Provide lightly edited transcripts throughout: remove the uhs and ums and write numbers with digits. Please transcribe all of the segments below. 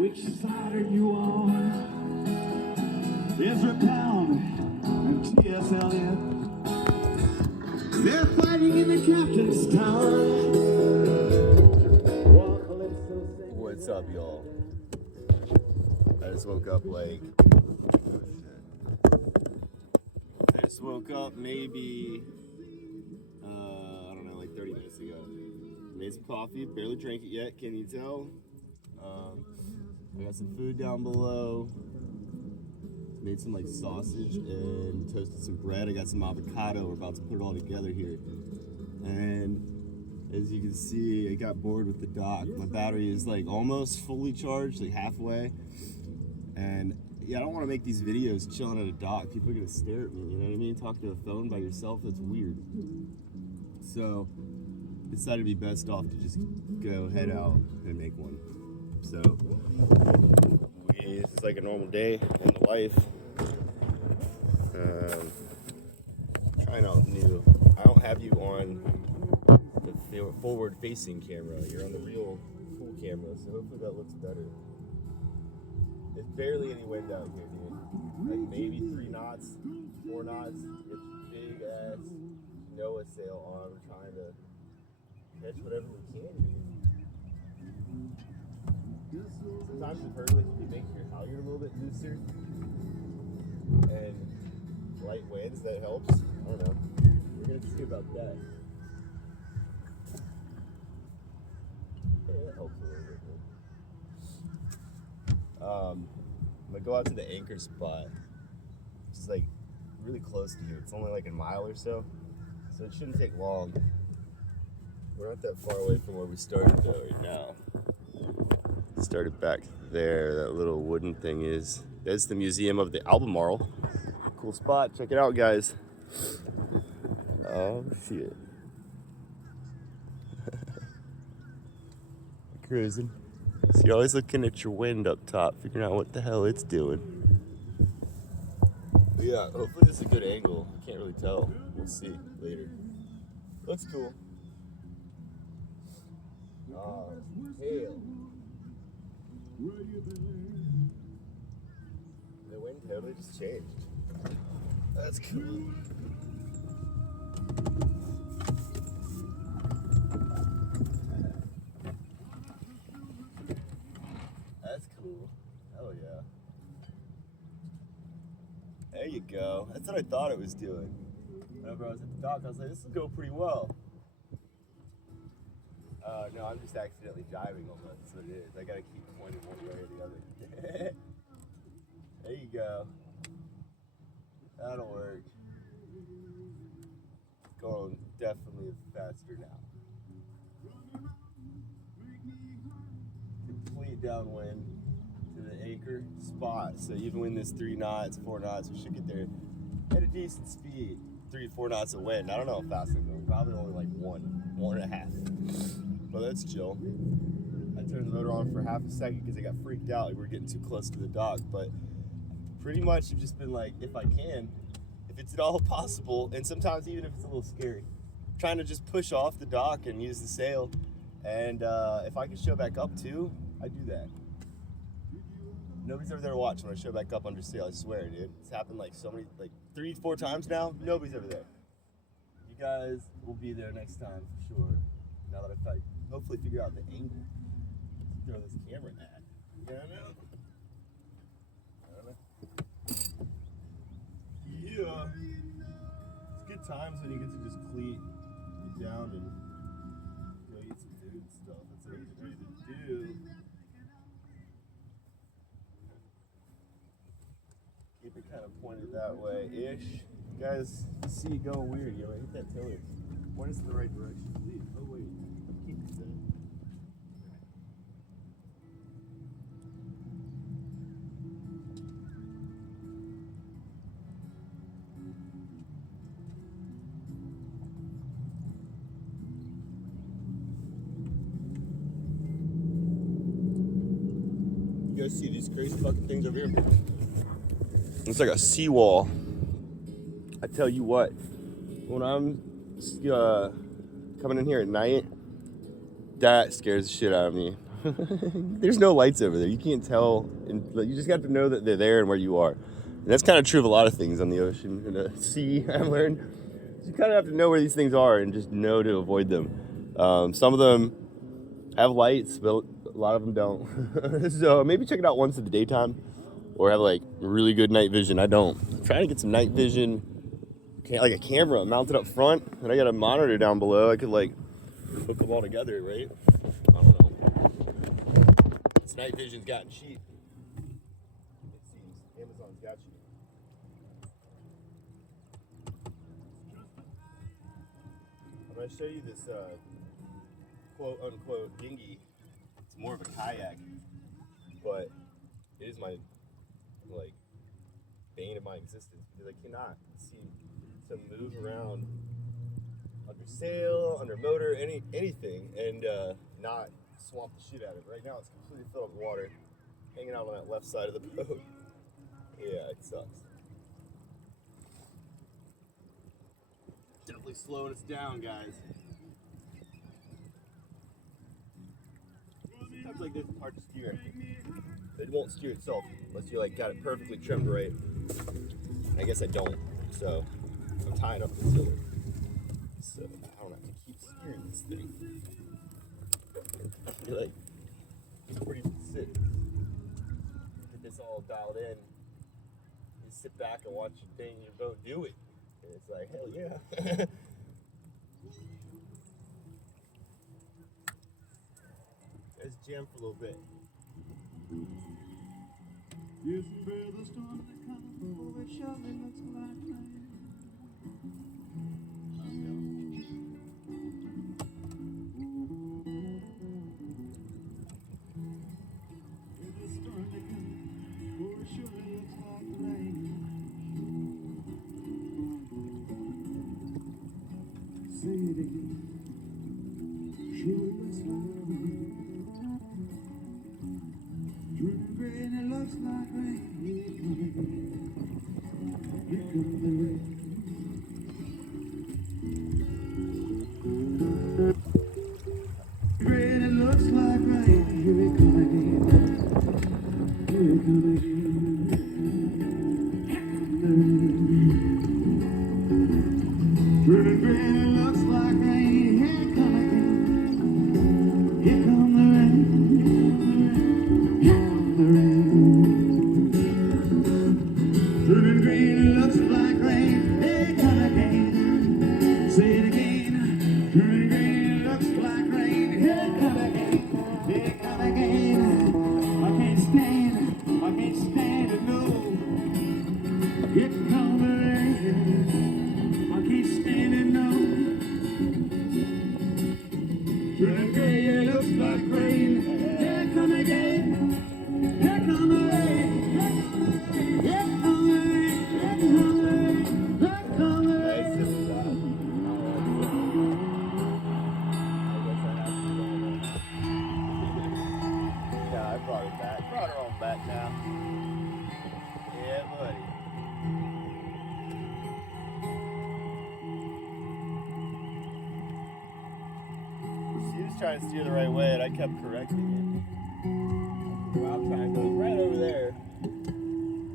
Which side are you on? Ezra Pound and T.S. Eliot. They're fighting in the captain's tower. What's up, y'all? I just woke up like... I just woke up maybe... I don't know, like 30 minutes ago. Made some coffee, barely drank it yet, can you tell? I got some food down below. Made some like sausage and toasted some bread. I got some avocado. We're about to put it all together here. And as you can see, I got bored with the dock. My battery is like almost fully charged, like halfway. And yeah, I don't want to make these videos chilling at a dock. People are gonna stare at me, you know what I mean? Talking to a phone by yourself, that's weird. So decided it'd be best off to just go head out and make one. So it's like a normal day in the life. Trying out new. I don't have you on the forward-facing camera. You're on the real full camera, so hopefully that looks better. There's barely any wind out here, dude. Like maybe 3 knots, 4 knots. It's big ass NOAA sail on. We're trying to catch whatever we can here. Sometimes I've heard like you can make your halyard a little bit looser and light winds, that helps. I don't know. We're gonna see about that. Yeah, that helps a little bit. I'm gonna go out to the anchor spot, which is like really close to here. It's only like a mile or so it shouldn't take long. We're not that far away from where we started though right now. Started back there, that little wooden thing is. That's the Museum of the Albemarle. Cool spot, check it out, guys. Oh, shit. Cruising. So you're always looking at your wind up top, figuring out what the hell it's doing. But yeah, hopefully this is a good angle. I can't really tell. We'll see later. Looks cool. Oh, hell. The wind totally just changed. That's cool. That's cool. Hell yeah. There you go. That's what I thought it was doing. Whenever I was at the dock, I was like, this will go pretty well. No, I'm just accidentally jiving almost. That's what it is. I gotta keep pointing one way or the other. There you go. That'll work. It's going definitely faster now. Complete downwind to the anchor spot. So even when this 3 knots, 4 knots, we should get there at a decent speed. 3 to 4 knots of wind. I don't know how fast I'm going. Probably only like 1.5. But that's chill. I turned the motor on for half a second because I got freaked out. We were getting too close to the dock. But pretty much I've just been like, if I can, if it's at all possible, and sometimes even if it's a little scary, trying to just push off the dock and use the sail. And if I can show back up too, I do that. Nobody's ever there to watch when I show back up under sail, I swear, dude. It's happened like so many, like 3, 4 times now. Nobody's ever there. You guys will be there next time for sure. Now that I've hopefully figure out the angle to throw this camera at. You know? Yeah. It's good times when you get to just get down and go eat some food and stuff. That's what I'm getting ready to do. Keep it kind of pointed that way-ish. You guys see it going weird, you know, hit that tiller. Point us in the right direction. Oh wait, keep it set. You guys see these crazy fucking things over here? It's like a seawall. I tell you what, when I'm coming in here at night, that scares the shit out of me. There's no lights over there. You can't tell. And you just have to know that they're there and where you are. And that's kind of true of a lot of things on the ocean and the sea, I've learned. You kind of have to know where these things are and just know to avoid them. Some of them have lights, but a lot of them don't. So maybe check it out once in the daytime or have like really good night vision. I don't. I'm trying to get some night vision, like a camera mounted up front, and I got a monitor down below. I could like hook them all together, right? I don't know. This night vision's gotten cheap. It seems Amazon's got you. I'm gonna show you this quote unquote dinghy. It's more of a kayak, but it is my like bane of my existence because I cannot seem to move around under sail, under motor, anything, and not swamp the shit out of it. Right now it's completely filled with water, hanging out on that left side of the boat. Yeah, it sucks. Definitely slowing us down, guys. Sometimes like this it's hard to steer. It won't steer itself unless you like got it perfectly trimmed right. I guess I don't, so I'm tying up the tiller. So I don't have to keep steering this thing. You're like, where do you sit? Get this all dialed in. You sit back and watch your thing, your boat do it. And it's like, hell yeah. Let's jam for a little bit. You can bear the storm that comes over, surely looks like rain. The storm that comes over, surely looks like rain. Say it again. Surely looks like rain. Turning gray and it looks like rain. Here comes the rain. Gray and it looks like rain. Here it comes again. Here it comes again. Turning gray and it looks like rain. Here it comes again. Here comes the rain. Here comes the rain. Turning green, it looks like rain. Here it comes again. Say it again. Turning green, it looks like rain. Here it comes again. Here it comes again. I can't stand it, no. Here comes the rain. I can't stand it, no. Turning gray, it looks like rain. Here it comes again. Here comes the rain. Here comes the rain. Here comes the rain. Here comes the rain. Nice and flat. Yeah, I brought it back. Brought her on back now. Yeah, buddy. She was trying to steer the right way, and I kept correcting it. Well, I'm trying to go right over there.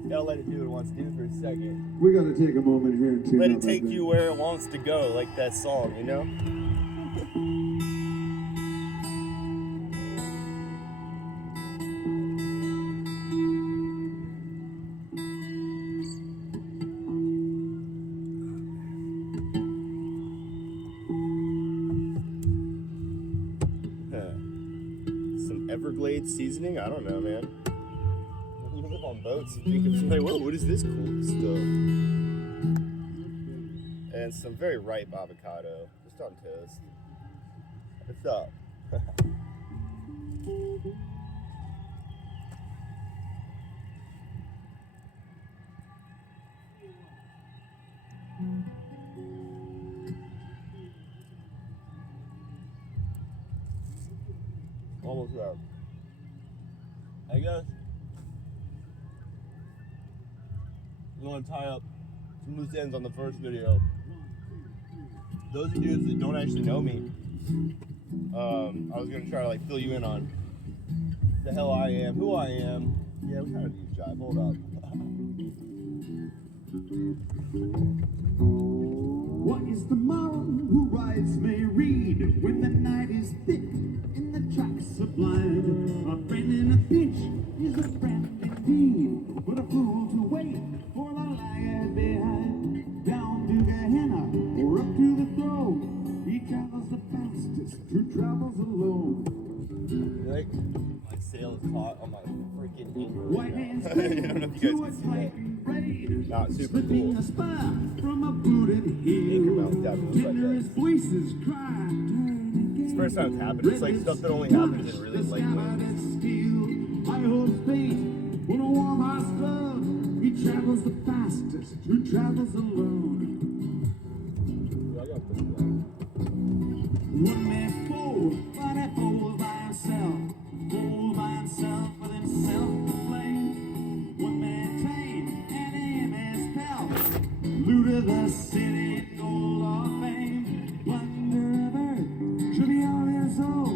Gotta let it do what it wants to do for a second. We gotta take a moment here and Let it take you where it wants to go, like that song, you know? Some Everglades seasoning? I don't know, man. When you live on boats, you think of like, whoa, what is this cool stuff? And some very ripe avocado, just on toast. What's up? Almost there. I guess I'm gonna tie up some loose ends on the first video. Those of you that don't actually know me, I was gonna try to like fill you in on the hell I am, who I am. Yeah, we kind of need to jive. Hold up. What is the moral? Who rides may read when the night is thick and the tracks are blind. A friend in a pinch is a friend indeed, but a fool to wait for the laggard behind. Down to Gehenna or up to the throne, he travels the fastest who travels alone. Like, my sail is caught on my freaking anchor. White hands I don't know if you guys can see that. Not super slipping cool. a spur from a booted heel. Anchor mount down to Tenderest voices cry. It's the first time it's happened. It's like stuff that only happens in really light winds. I hold fate in a warm house glove. He travels the fastest who travels alone. I got this one. One may fall, but a fool by himself. Fool by himself with himself to blame. One man tame and aim his pal. Loot of the city, gold or fame. Plunder of earth should be all his own.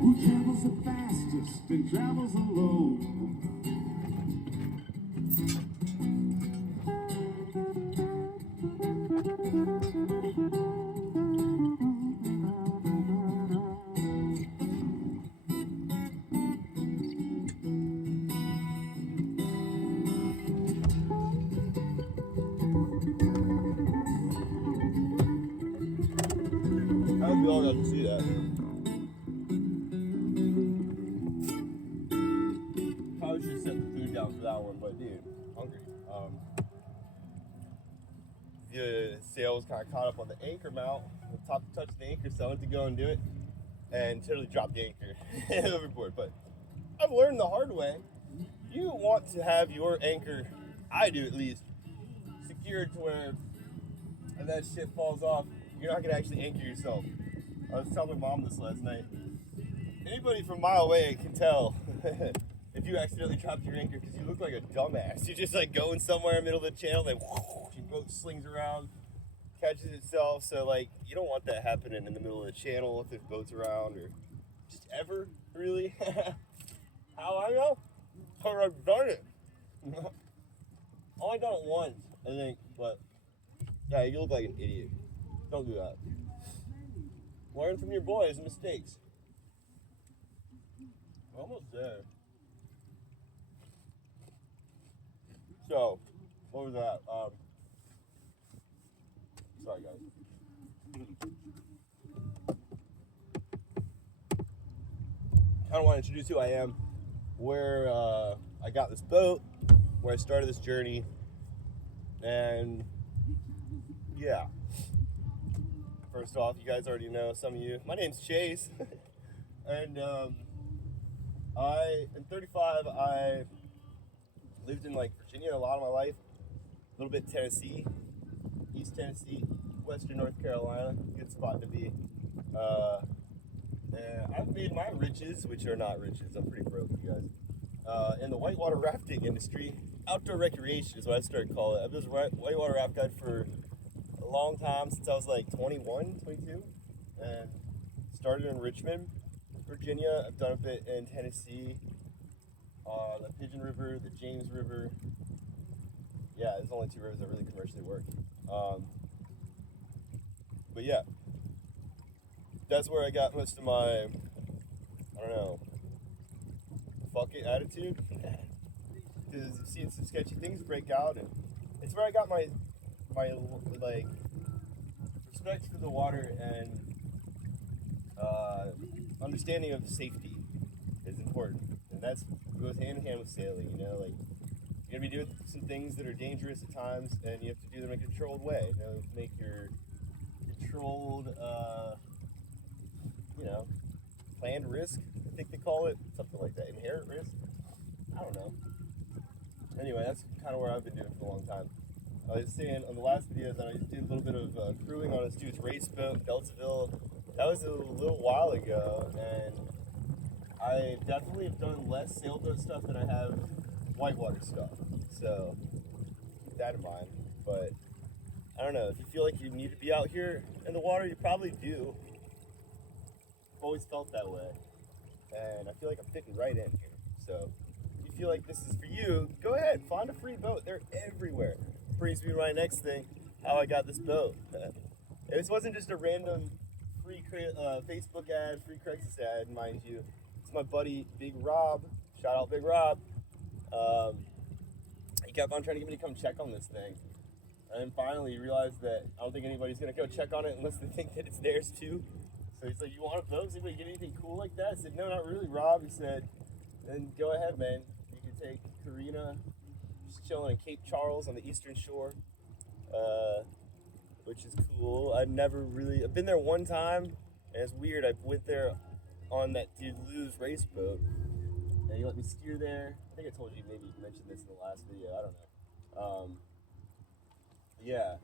Who travels the fastest and travels alone. I hope you all got to see that. Probably should have set the food down for that one, but dude, hungry. The sail was kind of caught up on the anchor mount. The top touched the anchor, so I went to go and do it, and totally dropped the anchor overboard. But I've learned the hard way. You want to have your anchor, I do at least, secured to where if that shit falls off, you're not gonna actually anchor yourself. I was telling my mom this last night. Anybody from a mile away can tell if you accidentally dropped your anchor because you look like a dumbass. You're just like going somewhere in the middle of the channel, like your boat slings around, catches itself. So like you don't want that happening in the middle of the channel if there's boats around or just ever really. How I know? Because I've done it. Only done it once, I think, but yeah, you look like an idiot. Don't do that. Learn from your boys' mistakes. Almost there. So, what was that? Sorry guys. I don't want to introduce who I am, where I got this boat, where I started this journey, and yeah. First off, you guys already know, some of you, my name's Chase, and I'm 35. I lived in like Virginia a lot of my life, a little bit Tennessee, East Tennessee, Western North Carolina, good spot to be. And I've made my riches, which are not riches, I'm pretty broke, you guys, in the whitewater rafting industry. Outdoor recreation is what I started to call it. I've been a whitewater raft guide for a long time, since I was like 21, 22, and started in Richmond, Virginia. I've done a bit in Tennessee, the Pigeon River, the James River. Yeah, there's only two rivers that really commercially work. But yeah, that's where I got most of my, I don't know, fuck it attitude. Because I've seen some sketchy things break out, and it's where I got my like respect for the water and understanding of safety is important, and that's goes hand in hand with sailing. You know, like you're gonna be doing some things that are dangerous at times, and you have to do them in a controlled way. You know, make your controlled, planned risk. I think they call it something like that. Inherent risk. I don't know. Anyway, that's kind of where I've been doing for a long time. I was saying on the last video that I did a little bit of crewing on this dude's race boat in Deltaville. That was a little while ago, and I definitely have done less sailboat stuff than I have whitewater stuff. So keep that in mind. But I don't know, if you feel like you need to be out here in the water, you probably do. I've always felt that way, and I feel like I'm fitting right in here. So if you feel like this is for you, go ahead, find a free boat. They're everywhere. Brings me to my next thing, how I got this boat. This wasn't just a random free Facebook ad, free Craigslist ad, mind you. It's my buddy Big Rob. Shout out Big Rob. He kept on trying to get me to come check on this thing. And then finally he realized that I don't think anybody's gonna go check on it unless they think that it's theirs too. So he's like, you want a boat? Does anybody get anything cool like that? I said, no, not really, Rob. He said, then go ahead, man. You can take Carina, just chilling in Cape Charles on the eastern shore, which is cool. I've been there one time, and it's weird. I went there on that dude Lou's race boat, and he let me steer there. I think I told you, maybe you mentioned this in the last video, I don't know. Yeah.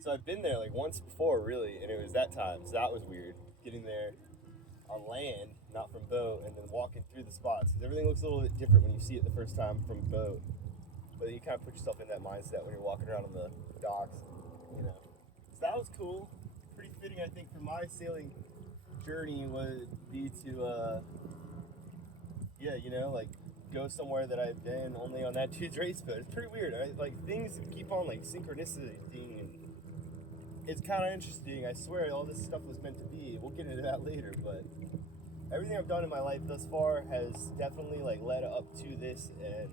So I've been there like once before, really, and it was that time, so that was weird. Getting there on land, not from boat, and then walking through the spots, because everything looks a little bit different when you see it the first time from boat. But you kind of put yourself in that mindset when you're walking around on the docks, you know. So that was cool. Pretty fitting, I think, for my sailing journey would be to, yeah, you know, like go somewhere that I've been only on that dude's race boat. It's pretty weird, right? Like things keep on like synchronicity thing, and it's kind of interesting. I swear all this stuff was meant to be. We'll get into that later, but everything I've done in my life thus far has definitely like led up to this, and I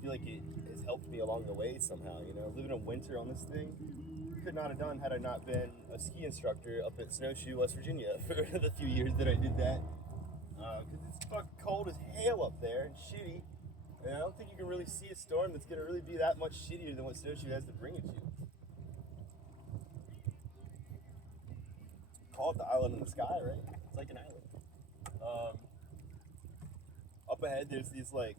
feel like it has helped me along the way somehow, you know. Living in winter on this thing, could not have done had I not been a ski instructor up at Snowshoe, West Virginia for the few years that I did that. Because it's fucking cold as hell up there and shitty, and I don't think you can really see a storm that's going to really be that much shittier than what Snowshoe has to bring at you. Call it the island in the sky, right? It's like an island. Up ahead, there's these like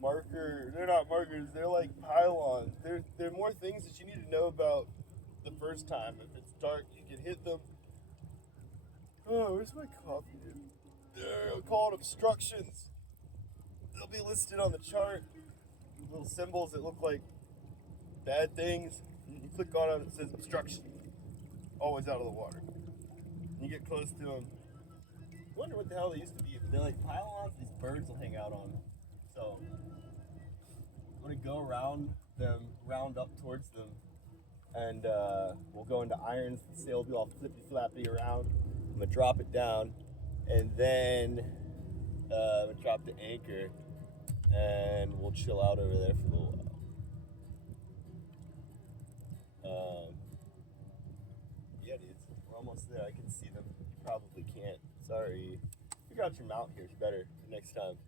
they're not markers, they're like pylons. They're more things that you need to know about the first time. If it's dark, you can hit them. Oh, where's my coffee, dude? They're called obstructions. They'll be listed on the chart. Little symbols that look like bad things. You click on them, it says obstruction. Always out of the water. You get close to them. I wonder what the hell they used to be. They're like pylons these birds will hang out on. So I'm gonna go around them, round up towards them, and we'll go into irons. The sail will be all flippy flappy around. I'm gonna drop it down, and then I'm gonna drop the anchor, and we'll chill out over there for a little while. Yeah, dudes, we're almost there. I can see them. You probably can't. Sorry. Figure out your mount here is better for next time.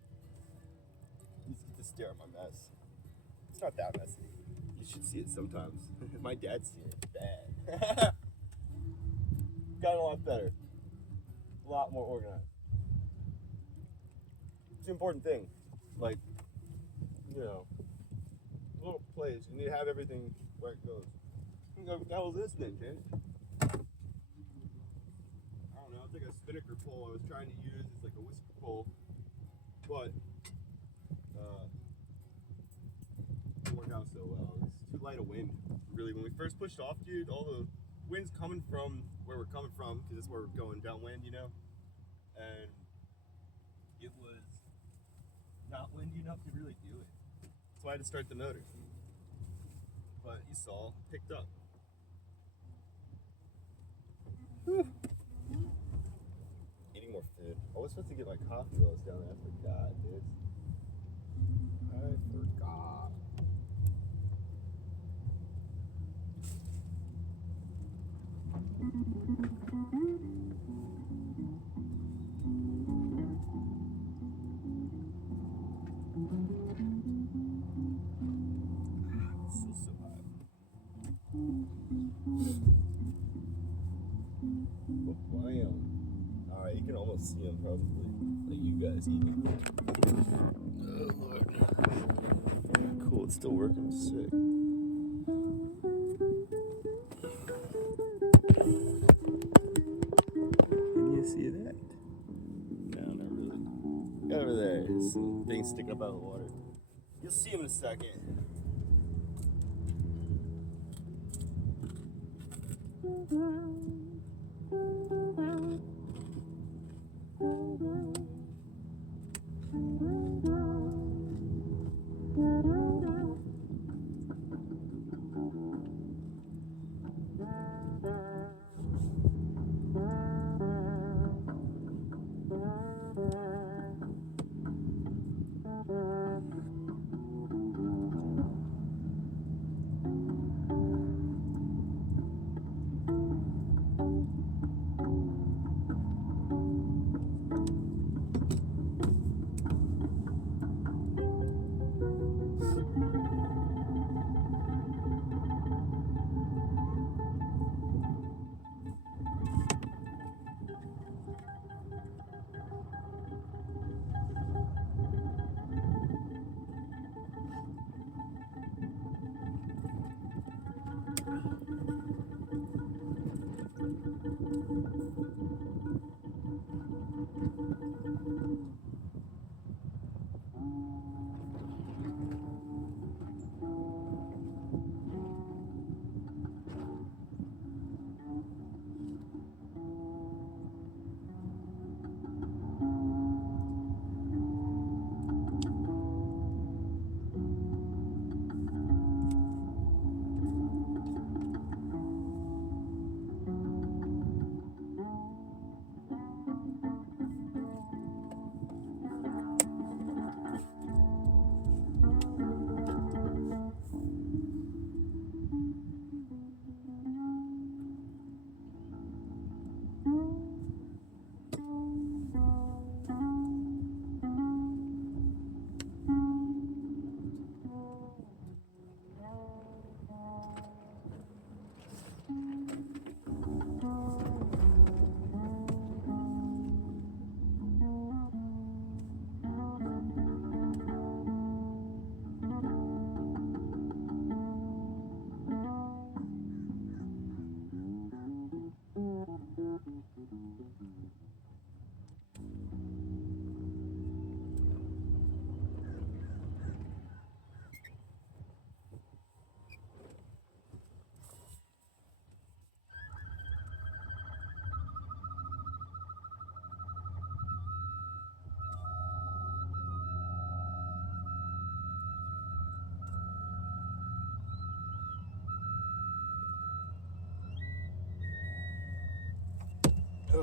Just get to stare at my mess. It's not that messy. You should see it sometimes. My dad's seen it bad. Got a lot better. A lot more organized. It's an important thing. Like, you know, a little place. You need to have everything where it goes. What the hell is this thing, James? I don't know. It's like a spinnaker pole I was trying to use. It's like a whisker pole. But, didn't work out so well. It's too light a wind. Really, when we first pushed off, dude, all the wind's coming from where we're coming from, because it's where we're going downwind, you know? And it was not windy enough to really do it. That's why I had to start the motor. But you saw, picked up. Whew. Eating more food. I was supposed to get my coffee while I was down there. I forgot, dude. I forgot. It's still so hot. Oh, blam. Alright, you can almost see them probably. Like you guys eating. Oh, Lord. Yeah, cool, it's still working. Sick. Can you see that? No, not really. Over there, there's some things sticking up out of the water. You'll see them in a second.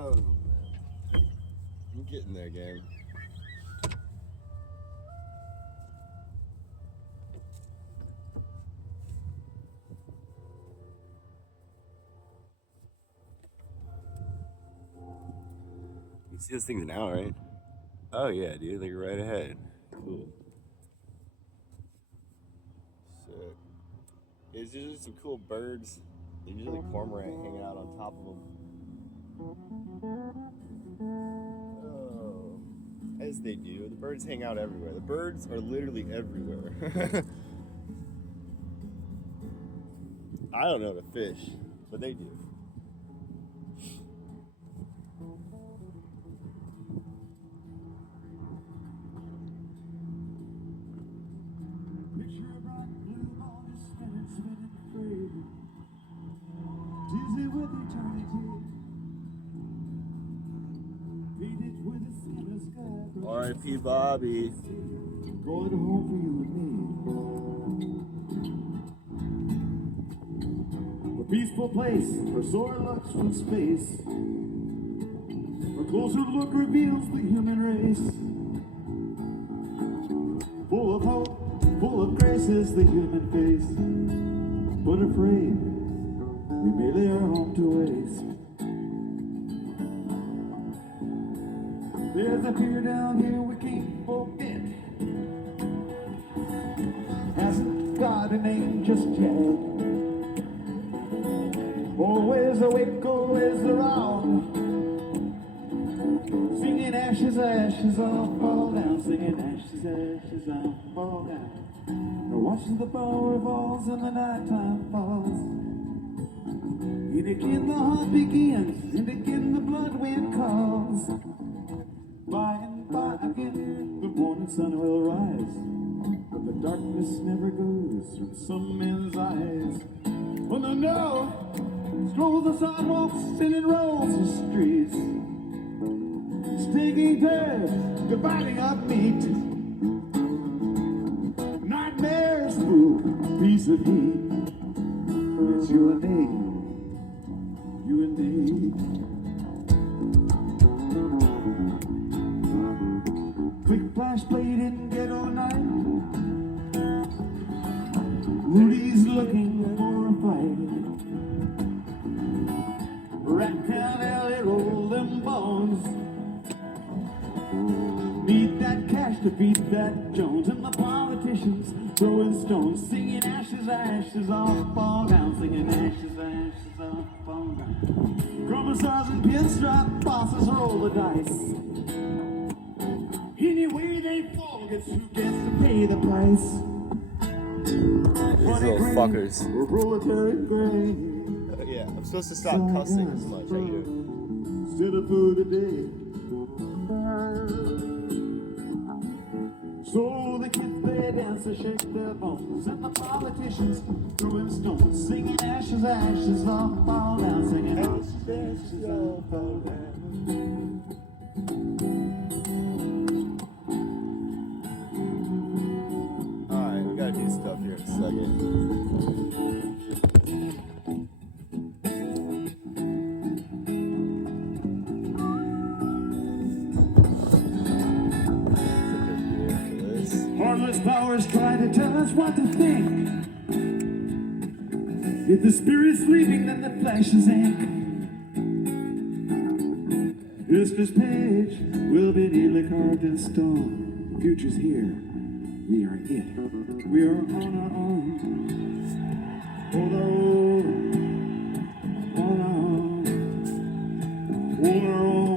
Oh, man. I'm getting there, gang. You see those things now, right? Oh yeah, dude, like right ahead. Cool. Sick. Is there just some cool birds? They usually cormorant hanging out on top of them. Oh, as they do. The birds hang out everywhere. The birds are literally everywhere. I don't know how to fish, but they do. Picture a bright blue ball just spinning, spinning free. Dizzy with eternity. Painted with the summer sky. R.I.P. Bobby. Going home for you and me. A peaceful place for soaring looks from space. A closer look reveals the human race. Full of hope, full of grace is the human face. But afraid, we may lay our home to waste. There's a fear down here we can't forget. Hasn't got a name just yet. Always awake, always around. Singing ashes, ashes, all fall down. Singing ashes, ashes, all fall down. Or watching the power falls and the nighttime falls. And again the heart begins, and again the blood wind calls. By and by again, the morning sun will rise. But the darkness never goes from some men's eyes. When the snow strolls the sidewalks and it rolls the streets, stinking turds, dividing up meat. Nightmares brew a piece of heat. It's you and me, you and me. Quick flash played in ghetto night. Rudy's looking for a fight. Racktown alley, roll them bones. Need that cash to beat that Jones. And the politicians throwing stones, singing ashes, ashes, all fall down. Singing ashes, ashes, all fall down. Commissars and pinstripe bosses roll the dice. Anyway they fall, guess who gets to pay the price? These little fuckers. Or proletariat grain. Yeah, I'm supposed to stop cussing as much. How you doing? Instead of food today. So the kids they dance to shake their bones, and the politicians throwing stones, singing ashes, ashes, all fall down, singing ashes, ashes, all fall down. Alright, we gotta do stuff here in a second. Heartless powers try to tell us what to think. If the spirit's sleeping, then the flesh is ink. History's page will be neatly carved in stone. Future's here. We are it. We are on our own. On our own. On our own. On our own.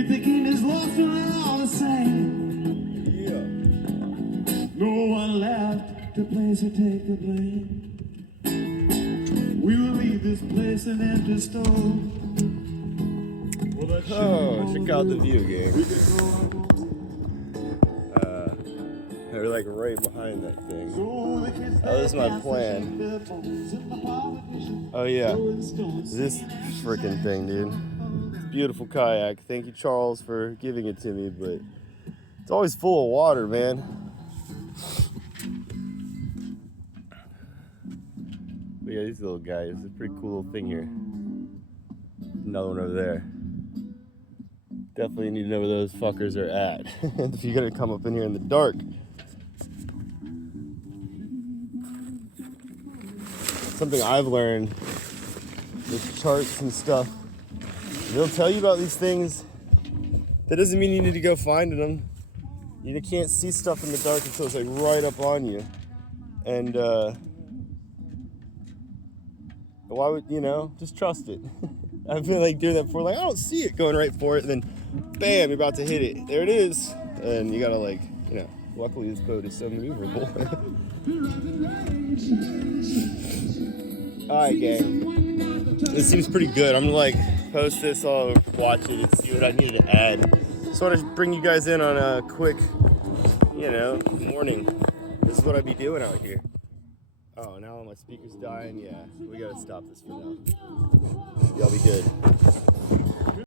You're thinking it's lost and we're all the same. Yeah. No one left to place or take the blame. We will leave this place an empty stone. Oh, check out the view, gang. They're like right behind that thing. Oh, this is my plan. Oh yeah, this freaking thing, dude. Beautiful kayak. Thank you, Charles, for giving it to me, but it's always full of water, man. But yeah, these little guys. It's a pretty cool little thing here. Another one over there. Definitely need to know where those fuckers are at. If you're gonna come up in here in the dark. Something I've learned with charts and stuff. They'll tell you about these things. That doesn't mean you need to go finding them. You can't see stuff in the dark until it's like right up on you. And why would, just trust it. I've been like doing that before, like I don't see it, going right for it, and then bam, you're about to hit it. There it is. And you gotta luckily this boat is so maneuverable. Alright, gang. This seems pretty good. I'm gonna post this, I'll watch it and see what I needed to add. Just want to bring you guys in on a quick, morning. This is what I'd be doing out here. Oh, now my speaker's dying. Yeah, we gotta stop this for now. Y'all be good.